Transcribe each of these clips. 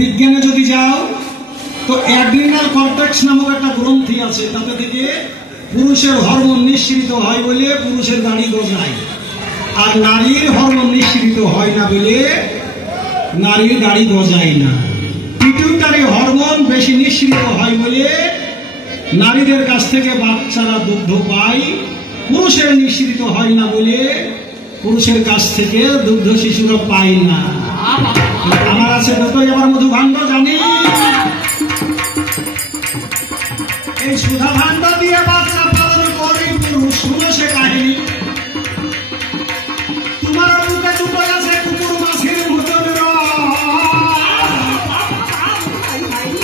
বিজ্ঞানে যদি যাও তো অ্যাড্রিনাল কর্টেক্স নামক একটা গ্রন্থি আছে, তাতে থেকে পুরুষের হরমোন নিঃসৃত হয় বলে পুরুষের দাড়ি গজায়, আর নারীর হরমোন নিঃসৃত হয় না বলে নারীর দাড়ি গজায় না। পিটুইটারি হরমোন বেশি নিঃসৃত হয় বলে নারীদের কাছ থেকে বাচ্চারা দুগ্ধ পায়, পুরুষের নিঃসৃত হয় না বলে পুরুষের কাছ থেকে দুগ্ধ শিশুরা পায় না। আমার আছে দুটোই, আমার মধু ভাণ্ড জানি, এই সুধা ভাণ্ড দিয়ে বাচ্চা পালন করে পুরুষ। শুনে সে কাহিনী, তোমার বুকে দুটো আছে কুকুর মাছের মতন।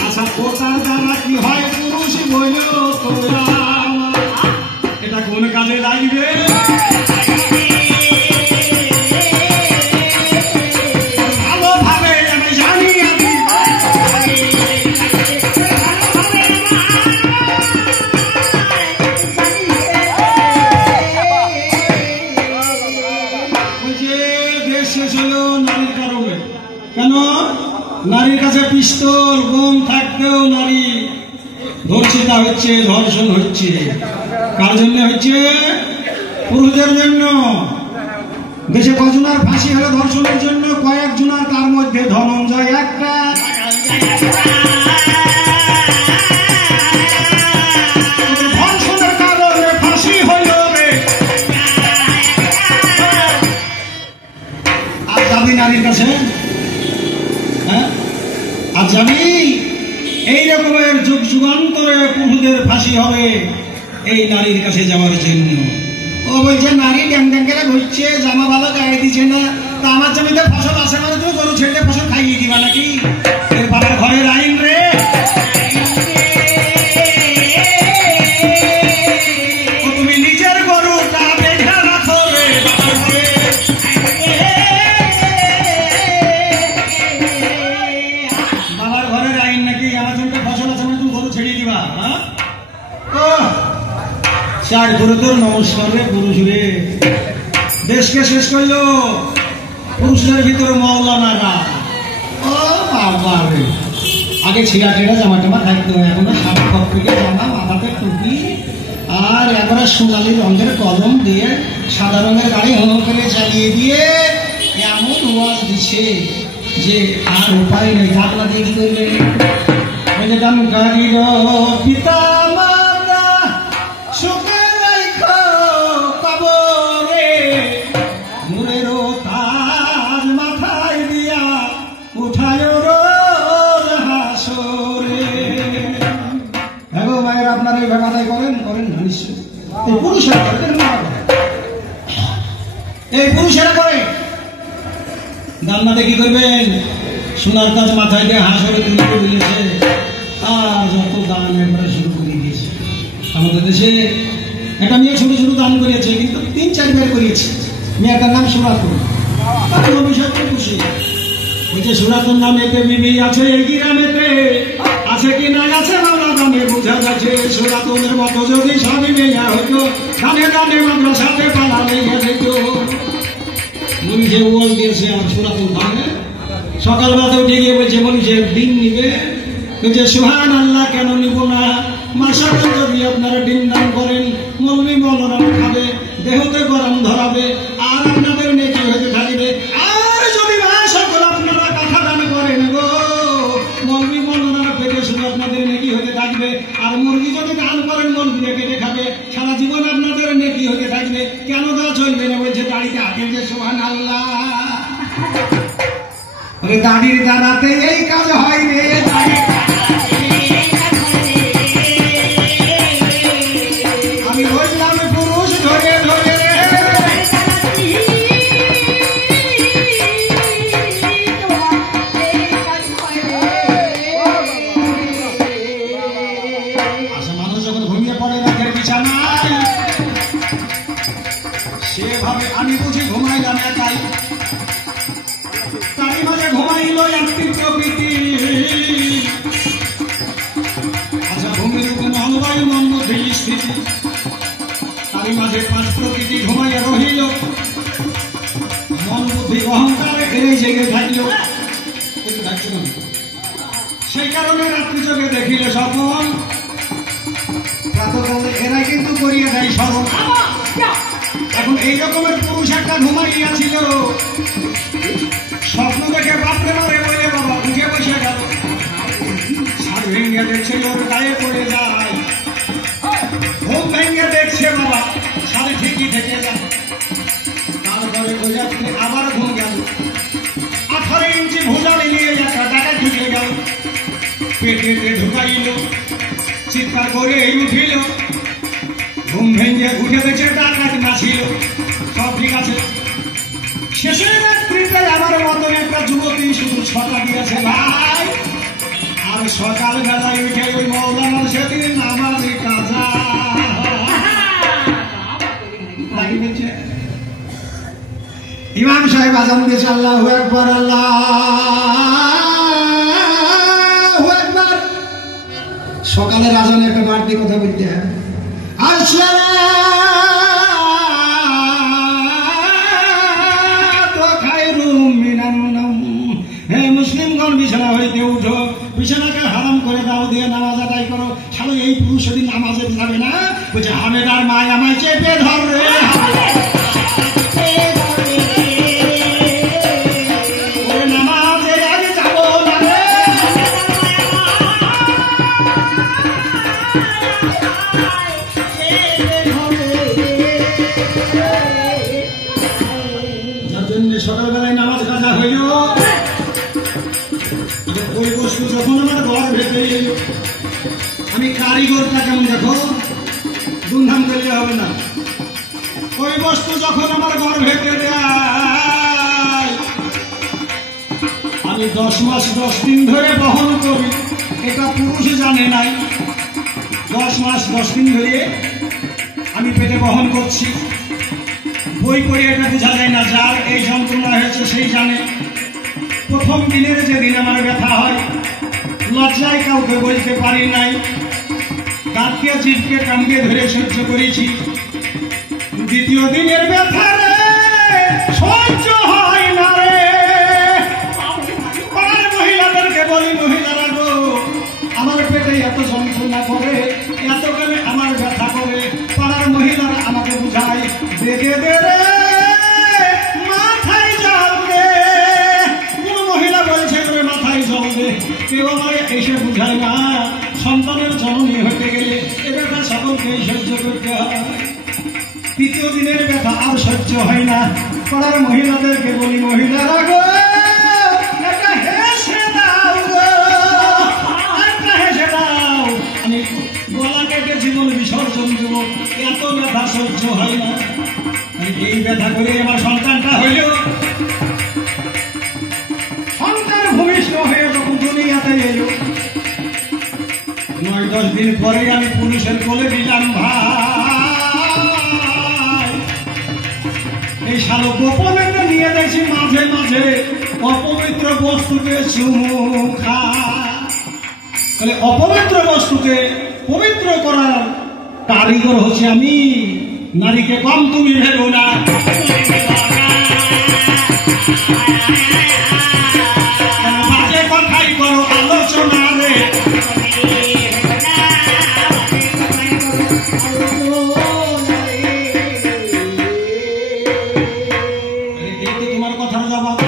আচ্ছা ওটার দ্বারা কি হয় পুরুষ বইল তোরা, এটা কোন কাজে লাগবে? নারীর কাছে পিস্তল বোম থাকতেও নারী ধর্ষিতা হচ্ছে, ধর্ষণ হচ্ছে। কার জন্য হচ্ছে? পুরুষদের জন্য। দেশে কজনার ফাঁসি হলো ধর্ষণের জন্য? কয়েকজনার, তার মধ্যে ধনঞ্জয় একটা। ধর্ষণের কারণে ফাঁসি হইল রে। আর যাবি নারীর কাছে? আর জানি এই রকমের যুগ যুগান্তরে পুরুষদের ফাঁসি হবে এই নারীর কাছে যাওয়ার জন্য। ও বলছে নারী ড্যাং ড্যাং করে ঘুরছে, জামা ভালো গায়ে দিচ্ছে না, তা আমার জমিতে ফসল আছে মানে তুমি গরু ছেড়ে ফসল খাইয়ে দিবা নাকি? এর বাবার ঘরের আইন রে। তুমি নিজের গরুটা বেঁধে রাখো রে বাবার ঘরে। বাবার ঘরের আইন নাকি আমার জমিতে ফসল আছে মানে তুমি গরু ছেড়ে দিবা? চার গুরুতর নমস্কার রে পুরুষ রে। দেশকে শেষ করলো পুরুষদের ভিতরে মৌলানারা। ও বাবা রে, আগে ছিঁড়া টিড়া জামা টামা থাকতো, এখন সাদা কপড়িকে জামা, মাথাতে টুপি, আর একবারে সোনালি রঙের কলম দিয়ে সাদা রঙের গাড়ি হন করে চালিয়ে দিয়ে এমন ওয়াজ দিচ্ছে যে আর উপায় নেই। ঢাকনা দিয়ে কি করবে? গাড়ির পিতা মাতা সুখে রাখো কবরে, নূরেরও তাজ মাথায় দিয়া উঠায় রোজ হাসরে। হ্যাঁ গো ভাইয়ের, আপনারা এই ব্যাপারটাই করেন না নিশ্চয়? এই পুরুষেরা করেন না, এই পুরুষেরা করে। দান্নাতে কি করবেন? সোনার তাজ মাথায় দিয়ে হাসরে তুলে দিয়েছে, আর যত দান একবারে শুরু করে দিয়েছে। আমাদের দেশে একটা মেয়ে ছোট ছোট দান করেছে, কিন্তু ৩-৪ বার করিয়েছে। মেয়েটার নাম সুরাতুন। খুশি বলছে সুরাতুন নামেতে বিবি আছে এই গ্রামেতে, আছে কি না আছে বাংলা দামে বোঝা যাচ্ছে। সুরাতুনের মতো যদি স্বামী মেয়া হইতো, দানে দানে মাদ্রাসাতে পালা লেগে যেত। মনীষে ওয়াজ দিয়েছে আর সুরাতুন দানে সকালবেলা উঠে গিয়ে বলছে মনীষে ডিম নিবে। বলছে সুবহান আল্লাহ, কেন নিব না? মাশাআল্লাহ, যদি আপনারা ডিম দান করেন মৌলবি মৌলানা খাবে, দেহতে গরম ধরাবে, আর আপনাদের নেকি হতে থাকবে। আর যদি সকল আপনারা কথা দান করেন গো, মৌলবি মৌলানার পেটে শুধু আপনাদের নেকি হতে থাকবে। আর মুরগি যদি দান করেন মৌলবিরা কেটে খাবে, সারা জীবন আপনাদের নেকি হতে থাকবে। কেন তা চলবে না? বলছে দাড়িতে হাতে যে সুবহান আল্লাহ। দাড়ির দ্বারাতে এই কাজ হয় রে। আমি বললাম পুরুষ ধরে ধরে মানুষ যখন ঘুমিয়ে পড়ে রাতের বিছানায়, সেভাবে আমি বুঝি ঘুমাইলাম একাই। তাই মাঝে ঘুমাইল একটি প্রকৃতি। আচ্ছা ভূমির উপর মনবায়ু মন মধ্যে স্থিতি, তারই মাঝে 5 প্রকৃতি ঘুমাইয়া রহিল। মন বুদ্ধি অহংকার এড়ে জেগে থাকল। সেই কারণে রাত্রি চোখে দেখিল স্বপন, প্রাতকালে এরা কিন্তু করিয়া দেয় স্মরণ। এখন এই রকমের পুরুষ একটা ঘুমাইয়াছিল, স্বপ্ন দেখে বাপরে মারে বলে বাবা উঠে বসে গেল। সার ভেঙ্গে দেখছে ওর গায়ে পড়ে যায়, ঘুম ভেঙ্গে দেখছে বাবা সারে ঠিকই থেকে যায়। তারপরে ওই রাত্রে আবার ঘুম গেল, 18 ইঞ্চি ভুজালি নিয়ে একটা টাকা ঢুকে গেল, পেটে ঢুকাইল, চিৎকার করে এই উঠিল। ঘুম ভেঙে উঠে দেখছে ডাকাত না ছিল, সব ঠিক আছে। শেষের রাত্রিতে আমার মতন একটা যুবতী শুধু ছটা দিয়েছে ভাই, আর সকাল বেলায় উঠে ওই মৌলানার সেদিন নামাজে কাজা। ইমাম সাহেব আজান দিয়েছে, আল্লাহু আকবার, আল্লাহু আকবার। সকালের আজানে একটা বাড়তি কথা বলতে হয়, হে মুসলিমগণ বিছানা হইতে উঠো, বিছানাকে হারাম করে দাও দিয়ে নামাজ আদায় করো। শালো এই পুরুষ সেদিন নামাজে যাবে না, বলছে হামেদার মায় আমায় চেপে ধরবে, সকালবেলায় নামাজ কাজা হইল। ওই বস্তু যখন আমার ঘর ভেতরে এলো, আমি কারিগরটা কেমন দেখো, ধুমধাম করলে হবে না। ওই বস্তু যখন আমার ঘর ভেতরে দেয়, আমি 10 মাস 10 দিন ধরে বহন করি, এটা পুরুষ জানে নাই। 10 মাস 10 দিন ধরে আমি পেটে বহন করছি। বই করে এটা বোঝা যায় না, যার এই যন্ত্রণা হয়েছে সেই জানে। প্রথম দিনের যেদিন আমার ব্যথা হয়, লজ্জায় কাউকে বলতে পারি নাই, দাঁতকে জিভকে কামড়ে ধরে সহ্য করেছি। দ্বিতীয় দিনের ব্যথা রে সহ্য হয় না রে, পাড়ার মহিলাদেরকে বলি, মহিলারা গো আমার পেটে এত যন্ত্রণা করে, এত করে আমার ব্যথা করে। পাড়ার মহিলারা আমাকে বুঝায়, দেখে দে রে মাথায় জল দে। কোন মহিলা বলছে তোর মাথায় জল দে, কেউ আমায় এসে বুঝায় না। সন্তানের জননী হতে গেলে এ ব্যথা সকলকেই সহ্য করতে হয়। তৃতীয় দিনের ব্যথা আর সহ্য হয় না, পাড়ার মহিলাদেরকে বলি, মহিলারা গো একটা হেসে দাও গো, একটা হেসে দাও, আমি গলা কেটে জীবন বিসর্জন দেব, এত ব্যথা সহ্য হয় না। এই ব্যথা করে আমার সন্তানটা হইল। সন্তান ভূমিষ্ঠ হয়ে যখন দুনিয়াতে এলো, 9-10 দিন পরে আমি পুলিশের কোলে দিলাম ভাই। এই শালো গোপনে নিয়ে দেখছি মাঝে মাঝে অপবিত্র বস্তুকে চুমু খায়। অপবিত্র বস্তুকে পবিত্র করার কারিগর হচ্ছে আমি, নারীকে কম তুমি ভেবো না। বাজে কথাই করো আলোচনা রে, তোমার কথার জবাব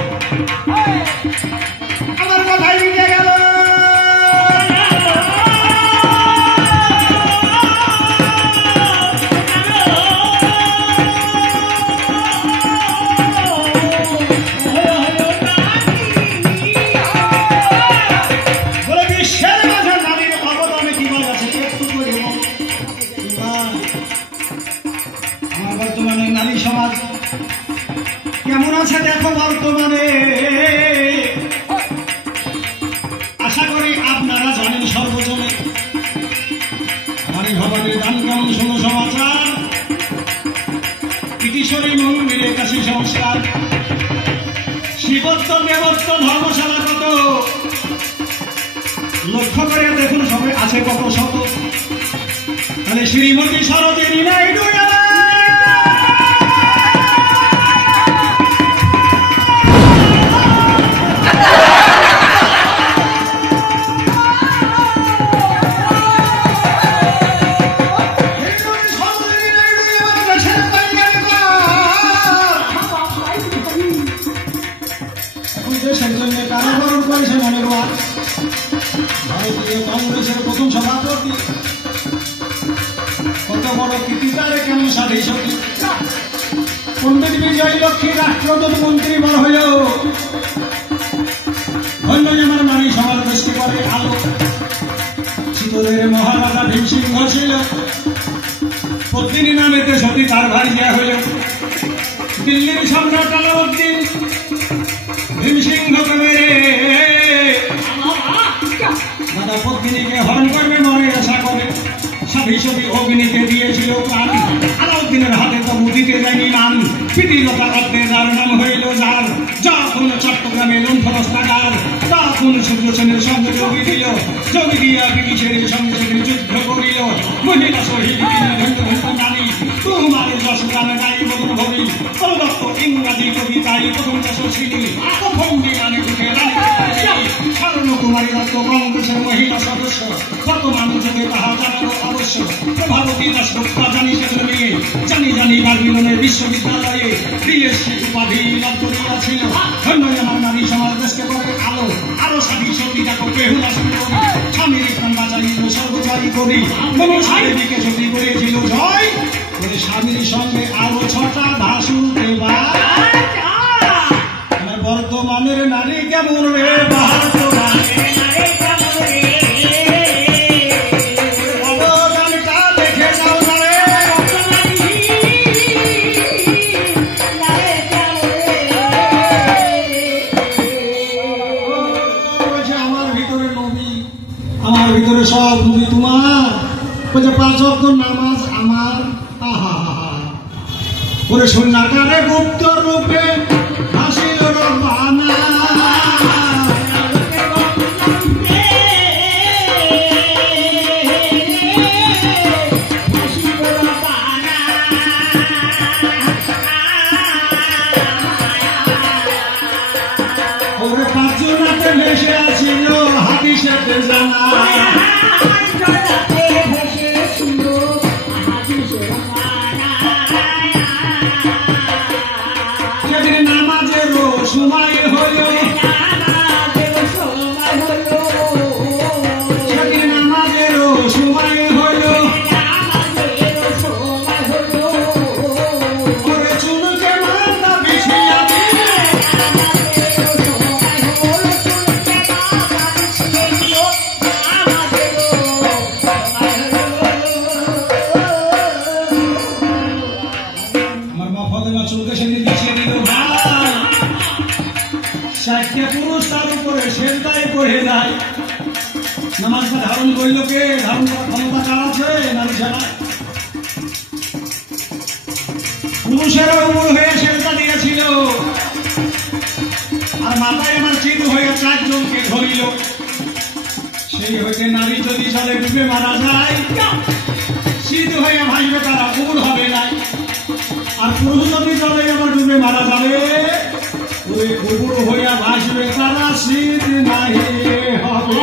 আমার কথাই মিটে গেল। বর্তমানে নারী সমাজ কেমন আছে দেখো বর্তমানে। আশা করি আপনারা জানেন সর্বজনে। নারী ভবনের দান কেমন শুনো সমাচার, কিশোরী মন্দিরে কাশী সংস্কার, শিবত্ব দেবত্ব ধর্মশালা কত, লক্ষ্য করে দেখুন সবে আছে কত শত। তাহলে শ্রীমতী সরোজিনী নাইডু পণ্ডিত বিজয় লক্ষ্মী রাষ্ট্রদূত মন্ত্রী বড় হইল ধন্য আমার নারী সমাজ দৃষ্টি করে আলো। চিতরের মহারাজা ভীমসিংহ ছিল, পত্নী নামেতে সতী তার ভাই দেয়া হইল। দিল্লির সম্রাট আলাউদ্দিন ভীমসিংহকে মেরে দাদা পত্নীকে হরণ করবে মনে আশা করে সাথী সতী অগ্নিকে দিয়েছিল প্রাণ। আলাউদ্দিনের হাতে তো দিতে যায়নি মান, পিটিলতা অর্থে যার নাম হইল যার। যখন চট্টগ্রামে লুণ্ঠনস্থাগার, তখন সূর্য সেনের সঙ্গে যোগী দিল। যোগী দিয়া ব্রিটিশের সঙ্গে যুদ্ধ করিল। মহিলা শহীদ নারী তোমার যশ গান গাই বদন ভবি। প্রদত্ত ইংরাজি কবিতাই প্রথম যশস্বিনী, প্রথম বিমানে উঠে স্বর্ণ কুমারী দত্ত কংগ্রেসের মহিলা সদস্য। বর্তমান যুগে তাহা জানানো আবশ্যক। প্রভাবতী দাসগুপ্তা জানি সেগুলো নিয়ে জানি জানি বারবিলনের বিশ্ববিদ্যালয়ে বিএসসি উপাধি লাভ করিয়াছিল। ধন্য আমার নারী সমাজ দেশকে করে আলো। আরো সাথী সতী দেখো বেহুলা সুন্দরী, স্বামীর প্রাণ বাঁচাইল সর্বজয়ী করি। মনুষ্য দেবীকে সতী করেছিল জয়, ওই স্বামীর সঙ্গে আরো 6টা ভাসুর দেবা। বর্তমানের নারী কেমন রে, বর্তমানের নারী কেমন রে, অবদানটা দেখে যাও না রে। আমার ভিতরে নবী, আমার ভিতরে সব নবী তোমার। ওই যে 5 ওয়াক্ত নামাজ আমার। আহা ওরে সন্ন্যাকারে গুপ্ত রূপে হাসিল রব্বানা। ওরে 5 জনাতে ভেসে আছিল হাদিসেতে জানা। সময় হইল সেদিন নামাজেরও সময় হইল। ওরে চুনকে মাথা বিছিয়া দিলে, আমার মা ফাতেমা চুলকে সেদিন বিছিয়ে দিল। চারটে পুরুষ তার উপরে সেজদায় পড়ে যায়। নামাজটা ধারণ করল কে? ধারণ করার ক্ষমতা কার আছে? নারী ছাড়া। পুরুষের উপর হয়ে সেজদা দিয়েছিল, আর মাথায় আমার চিত হয়ে 4 জনকে ধরিল। সেই হইতে নারী যদি জলে ডুবে মারা যায়, চিত হয়ে ভাসবে তারা, উমর হবে নাই। আর পুরুষ যদি জলে আবার ডুবে মারা যাবে, ওই কুকুর হইয়া ভাসবে তারা, শীত নাহি হবে।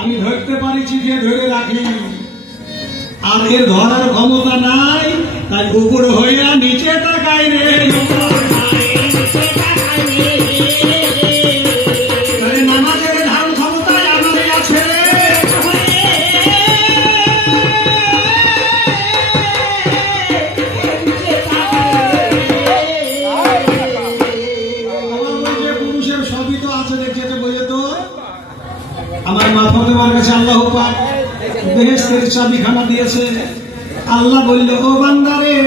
আমি ধরতে পারি, চিঠে ধরে রাখি, আর এর ধরার ক্ষমতা নাই, তাই কুকুর হইয়া নিচে তাকাই রে। নামাজের ধারণ ক্ষমতায় আমাদের আছে। আমার মা ফাতেমার কাছে আল্লাহ পাক বেহেশতের চাবিখানা দিয়েছে। আল্লাহ বলল, ও বান্দারে,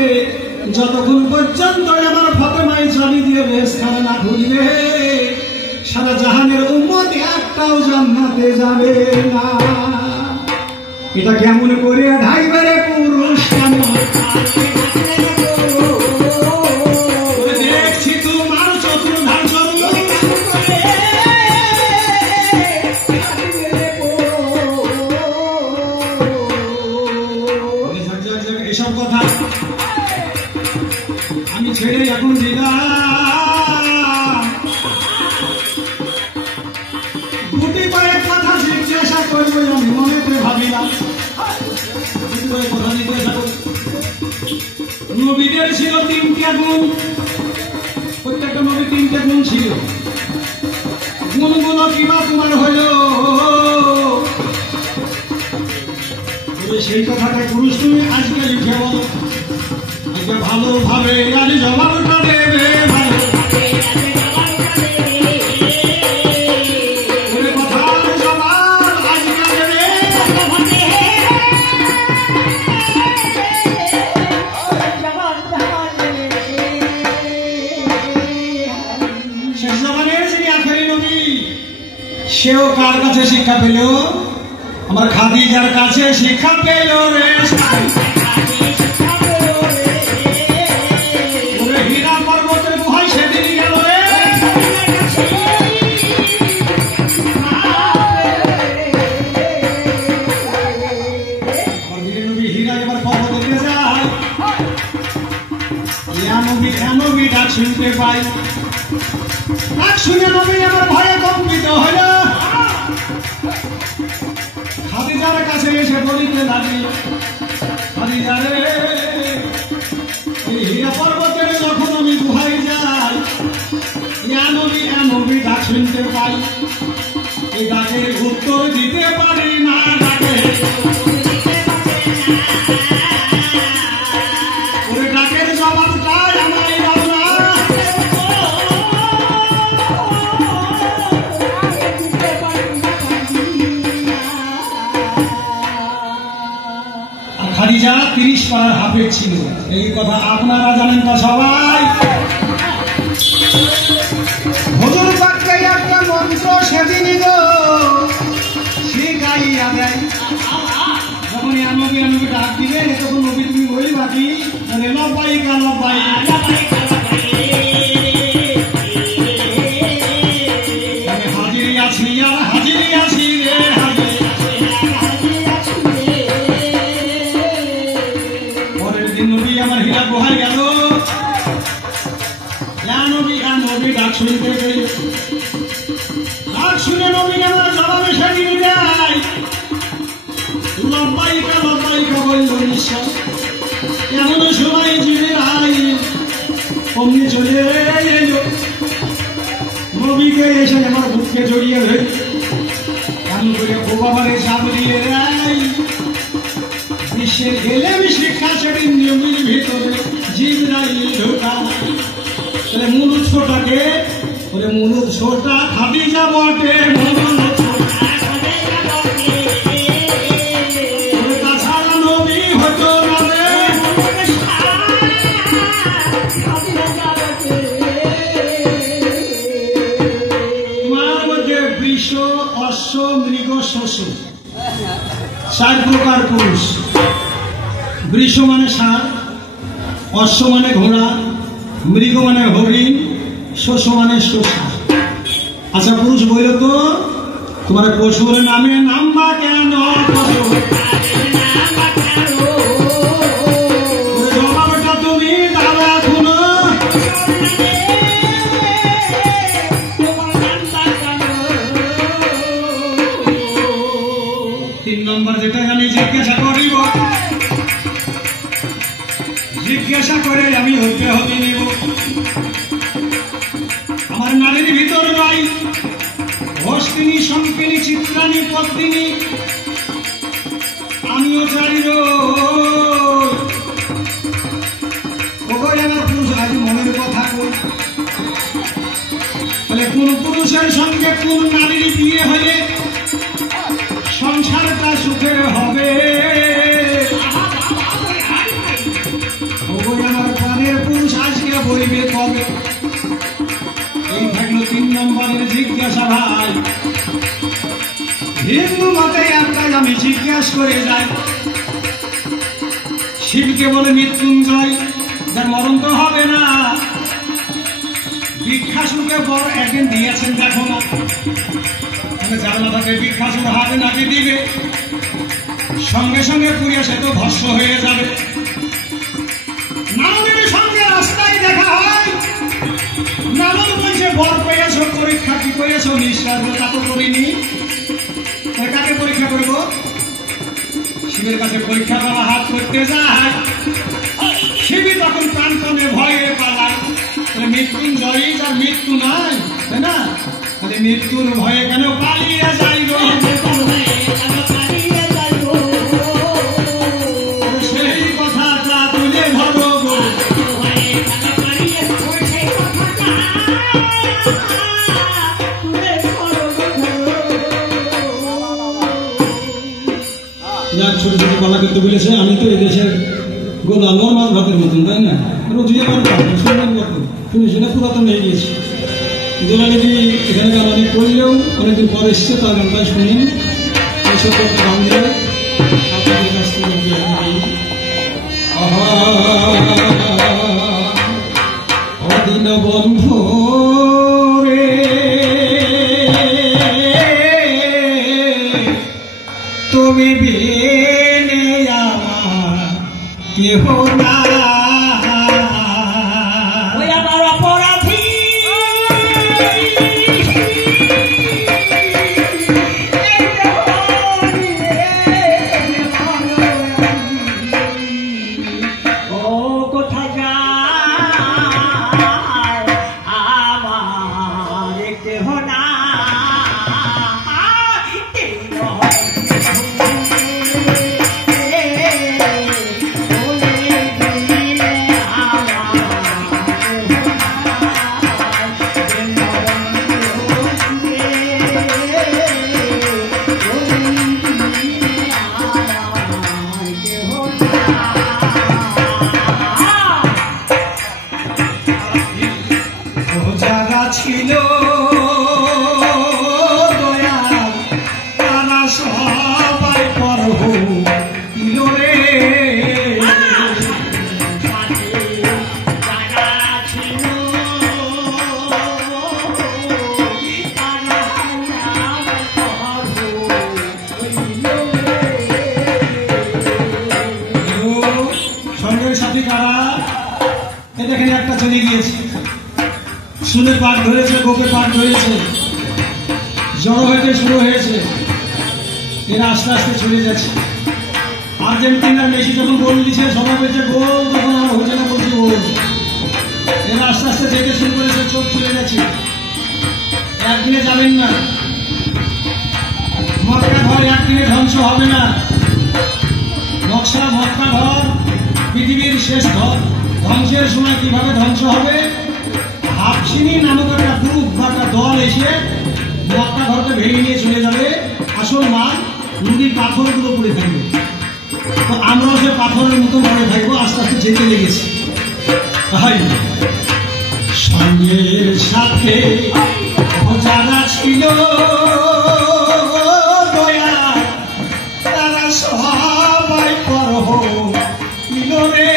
যতক্ষণ পর্যন্ত আমার ফাতেমাই চাবি দিয়ে বেহেশতখানা না খুলবে, সারা জাহানের উম্মত একটাও জান্নাতে যাবে না। এটা কেমন করে ঢাইবে রে পুরুষ? দেখছি তোমার চতুর্ধার এসব কথা আমি ছেড়ে এখন দিলাম। গুটি কয়েক কথা জিজ্ঞাসা করবো আমি মনেতে ভাবিলাম। কথা জিজ্ঞাসা করব। নবীদের ছিল 3টে গুণ, প্রত্যেকটা নবী 3টে গুণ ছিল। গুণগুলো কিবা তোমার হইল, সেই কথাটা পুরুষ তুমি আজকে লিখে বলো। আজকে ভালোভাবে আজ জবাবটা দেবে কথার জবাব আজকে দেবে। শেষ জবানের যিনি আখেরি নবী, সেও কার কাছে শিক্ষা পেল? আমার খাদিজার কাছে শিক্ষা পেল রে। হীরা পর্বতের গুহায় সেদিন গেল রে। নবী হীরা এবার পর্বতে যায়, নবী ডাক শুনতে পাই। ডাক শুনে নবী আমার ভয়ে কম্পিত হইল। খাদিজার কাছে এসে বলিতে লাগল, খাদিজা রে, হীরা পর্বতের যখন আমি গুহায় যাই, নবী ডাক শুনতে পাই, এই ডাকের উত্তর দিতে পারি না। ডাকের জবাবটাই আমায় দাও না। খাদিজা 30 পারার হাফেজ ছিল, এই কথা আপনারা জানেন না সবাই। হুজুর পাককে একটা মন্ত্র সেদিনই গো শিখাইয়া দেয়। যখন নবী ডাক দিবে, তখন নবী তুমি বলবা কি? লব্বাইকা লব্বাইকা, হাজিরি আছি আর হাজিরি আছি রে। নবী আমার হীরা গুহায় গেল, নবী ডাক শুনতে পেল। ডাক শুনে নবী আমার জবাবে সেদিন দেয়, লব্বাইকা লব্বাইকা বলল নিশ্চয়। এমন সময় জিবরাইল অমনি চলে এলো, নবীকে এসে আমার বুককে জড়িয়ে ধরে এমন করে ও বাবারে সাবরিয়ে দেয়। বিশ্বের এলেম শিক্ষা সেদিন নবীর ভিতরে জিবরাইল ঢোকা। তাহলে মূল উৎসটাকে মূল উৎসটা খাদিজা বটে। তাছাড়া নবী হতো না রে। তোমার মধ্যে বৃষ, অশ্ব, মৃগ, শস্য 4 প্রকার পুরুষ। বৃষ মানে ষাঁড়, অশ্ব মানে ঘোড়া, মৃগ মানে হরিণ, শস্য মানে শস্য। আচ্ছা পুরুষ বইল তো, তোমার পশুর নামে নাম্বা কেন? জবাবটা তুমি দাও এখন। 3 নম্বর যেটা আমি জিজ্ঞাসা করিব, জিজ্ঞাসা করে আমি হতে নিব। আমার নারীর ভিতর নাই হস্তিনী, শঙ্কিনী, চিত্রাণী, পদ্মিনী, আমিও চাইব। আমার পুরুষ আজ মনের কথা কই, তাহলে কোন পুরুষের সঙ্গে কোন নারীর বিয়ে হলে সংসারটা সুখের হবে? আমার প্রাণের পুরুষ আজকে বলবে কবে? এই থাকলো 3 নম্বরের জিজ্ঞাসা। ভাই হিন্দু মতে একটাই আমি জিজ্ঞাসা করে যাই, শিবকে বলে মৃত্যুঞ্জয়, যার মরণ তো হবে না। ভিক্ষাসুরকে বড় একদিন দিয়েছেন, দেখো না জানলাটাকে ভিক্ষাসুর হাতে নাকি দিবে, সঙ্গে সঙ্গে পুড়িয়ে সে তো ভস্ম হয়ে যাবে। নারদের সঙ্গে রাস্তায় দেখা হয়, নারদ বলছে বর পেয়েছো, পরীক্ষা কি করেছো? নিঃশ্বাস তা তো করিনি। কাকে পরীক্ষা করবো? শিবের কাছে পরীক্ষা করা হাত করতে যায়, শিবই তখন প্রান্তনে ভয়ে পালায়। মৃত্যুঞ্জয়ী যার মৃত্যু নাই, তাই না? তাহলে মৃত্যুর ভয়ে কেন পালিয়ে যাইব? সেই কথাটা তুলে ধরব। রান্না করতে বলেছে। আমি তো এই দেশের গোলাম, নর্মাল ভাতের মতন, তাই না? রোজ শুনবেন কত তুমি সেটা পুরাতন হয়ে গিয়েছে। দোলানিদি এখানে গান অনেক করলেও অনেকদিন পর এসছে, তার গানটা শুনেন। এইসব একটা গান দিয়ে আপনাদের কাছ থেকে অদিন বন্ধু রে তুমি বিনে আমার কেহ না, আমার অপরাধী ও কোথায় যায় আমার কেহ না। যারা ছিল দয়াল তারা সবাই পর হইল রে। সঙ্গের সাথী কারা? এ দেখেন একটা চলে গিয়েছে, শুনে পাঠ ধরেছে, গোপে পাঠ ধরেছে, জড়ো হইতে শুরু হয়েছে। এরা আস্তে আস্তে চলে যাচ্ছে। আর্জেন্টিনার মেসি যখন গোল দিচ্ছে সবাই বলছে গোল, তখন আমার হচ্ছে না, বলছে গোল। এরা আস্তে আস্তে যেতে শুরু করেছে, চোখ চলে গেছে। একদিনে যাবেন না, মক্কা ঘর একদিনে ধ্বংস হবে না। নকশা মক্কা ঘর পৃথিবীর শেষ ঘর। ধ্বংসের সময় কিভাবে ধ্বংস হবে? হাফসিনী নামক একটা গ্রুপ বা একটা দল এসে মক্কা ঘরকে ভেঙে নিয়ে চলে যাবে। আসল মাল নদীর পাথরগুলো পড়ে থাকবে। তো আমরাও সে পাথরের মতো পড়ে থাকবো, আস্তে আস্তে যেতে লেগেছে। তাই সঙ্গের সাথে যারা ছিল দয়া তারা সবাই পর হইল রে।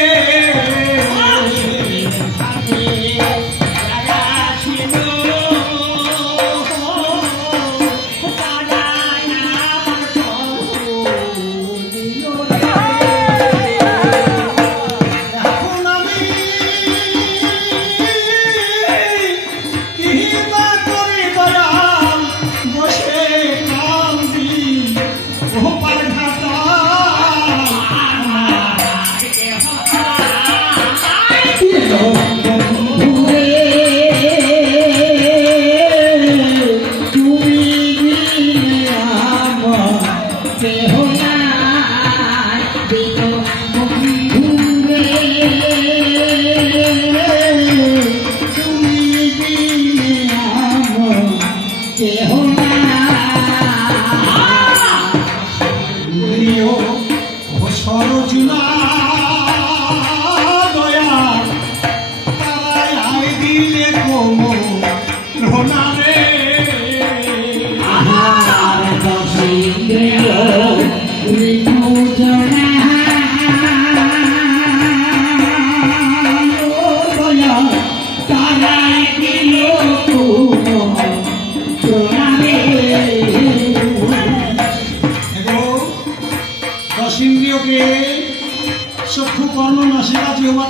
চক্ষু কর্ণ নাসিকা জিহ্বা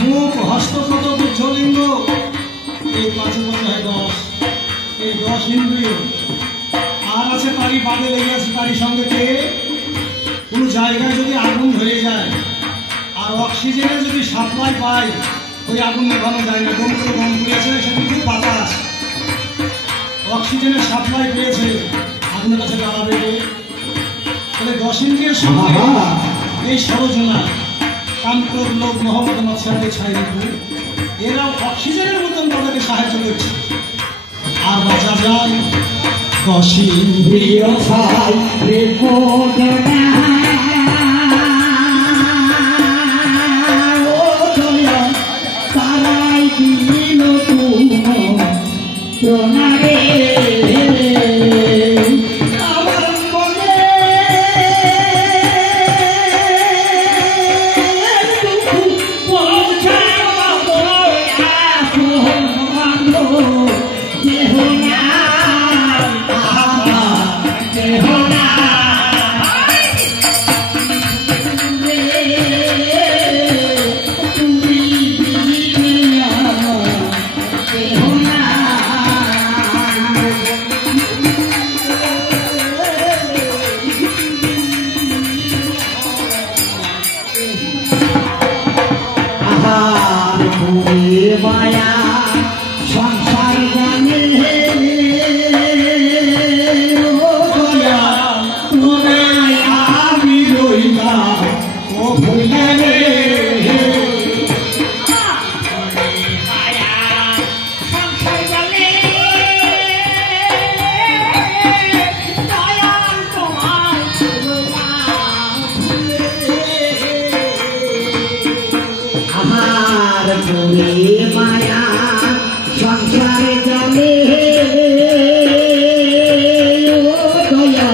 মুখ হস্তক্ষত বুদ্ধলিঙ্গ, এই পাঁচে মধ্যে হয় 10। এই 10 ইন্দ্রিয়। আর আছে তারই বাদে লেগে আছে তারই সঙ্গে কে? কোন জায়গায় যদি আগুন ধরে যায় আর অক্সিজেনের যদি সাপ্লাই পায়, ওই আগুন নেভানো যায় না। গম করে গম করেছে, সেটা খুব বাতাস, অক্সিজেনের সাপ্লাই পেয়েছে, আগুনের কাছে দাঁড়াবে। তাহলে 10 ইন্দ্রিয়ের সঙ্গে এই সরোজনা কানপুর লোক মোহাম্মদ মাছাকে ছাই রাখবে, এরাও অক্সিজেনের মতন তাদেরকে সাহায্য করছে। আর বাঁচা যায় অসীম প্রিয় ভাই রেকর্ড না ও দয়া তারাই দিল প্রণারে আমার মনে দুঃখ পৌঁছাবো দেহ না দেহ না তুমি দেহ না আহার করে মায়া সংসার জানে ও দয়া তোমায় আমি রইলাম ও ভুলে রে মায়া সংসার জানে দয়াল তোমায় আমার করে মায়া সংসারে জানে ও দয়া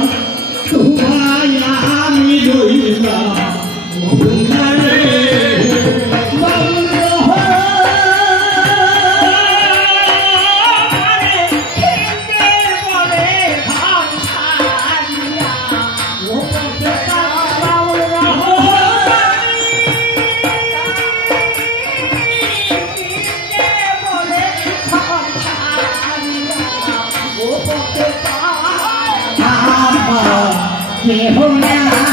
তোমায় আমি রইলাম ভুলে দেহ না